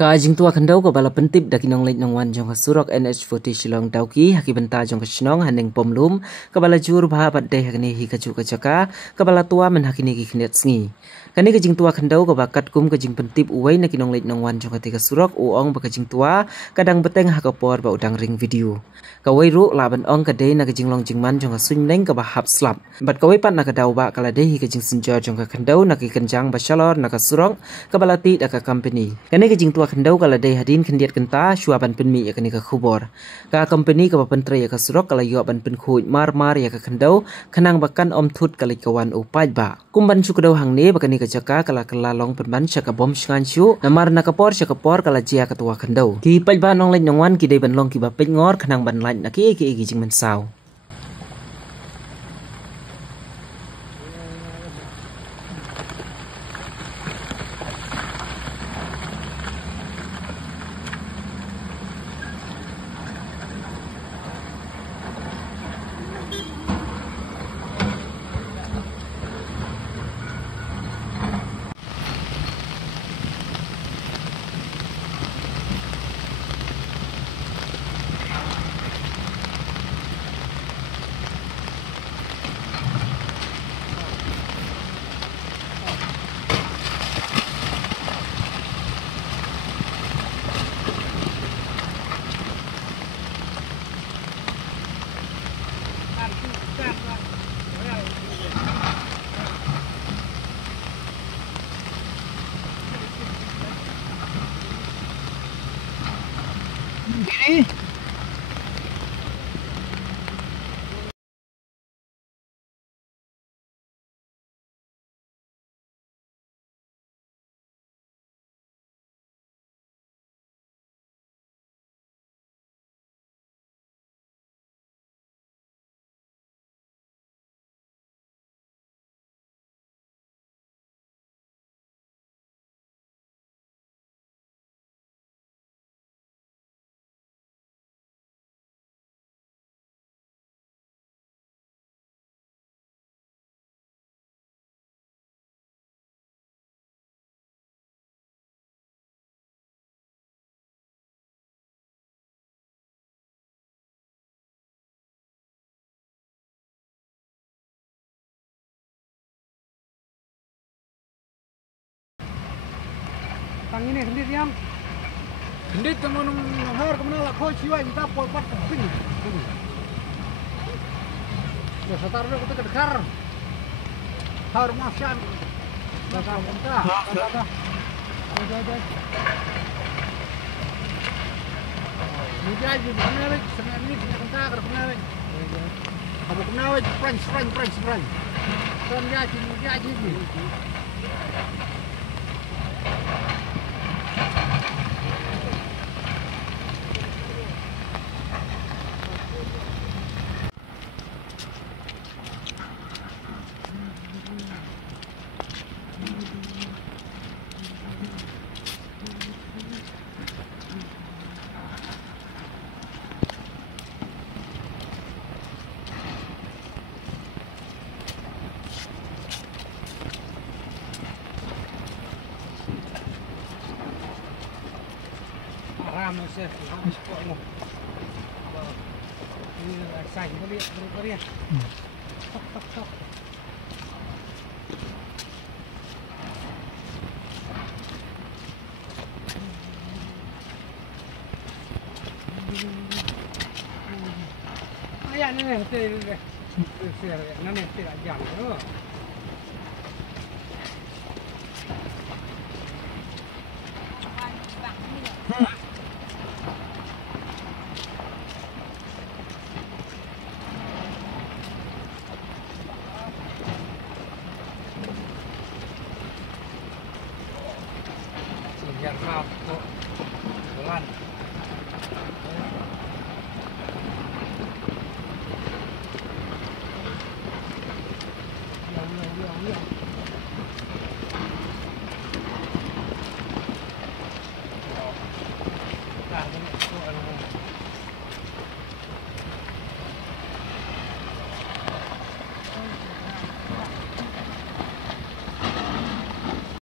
Ka jing tua kendau ko bala pentip daki nong leit nong wan jong ka surok NH40 Shillong Dauki haki benta jong ka shnong haneng pomlum ka bala jur bha bat deh hakni hi ka ju ka jaka ka bala tua men hakni ki khnet sngi kani ka jing tua kendau ko bakat kum ka jing pentip uwai na kinong leit nong wan jong ka tika surok uong ba ka jing tua kadang beteng ha ka por ba udang ring video ka wai ru laban ong ka dei na ka jing long jing man jong ka suin leng ka ba hap slap bat ka wai pat na ka dau ba kala dei hi ka jing sinja jong ka kendau na ki kenjang ba shalor na ka surok ka bala ti da ka company kani ka jing tua kendau kala dei hadin kendiat kenta syuaban penmi ya kani ka khubor ka company ka pentre ya ka surok kala yo ban pen khuj mar ya ka kendau khanang bakan om thut kali kawan upai ba kumban chu kedau hang ne bakani ka jaka kala long penban syaka bom shngan chu namar na ka por syaka por kala jia ka tua kendau ki pai ba nong lain nongwan ki dei ban long ki ba pet ngor khanang ban lain na ki jing men saw Gini. Tang ini gendit yang gendit teman har kemana lah kau siwa kita pol pat ping ya setar dulu kita kedekar har masyan dasar mentah ada ini aja benar senang ini mentah ada benar kamu kenal French kan dia aja Ramo chef, vamos como. Ini sai dia. Tok. Ayah ni ni tidak jam tu. Biar kau pelan.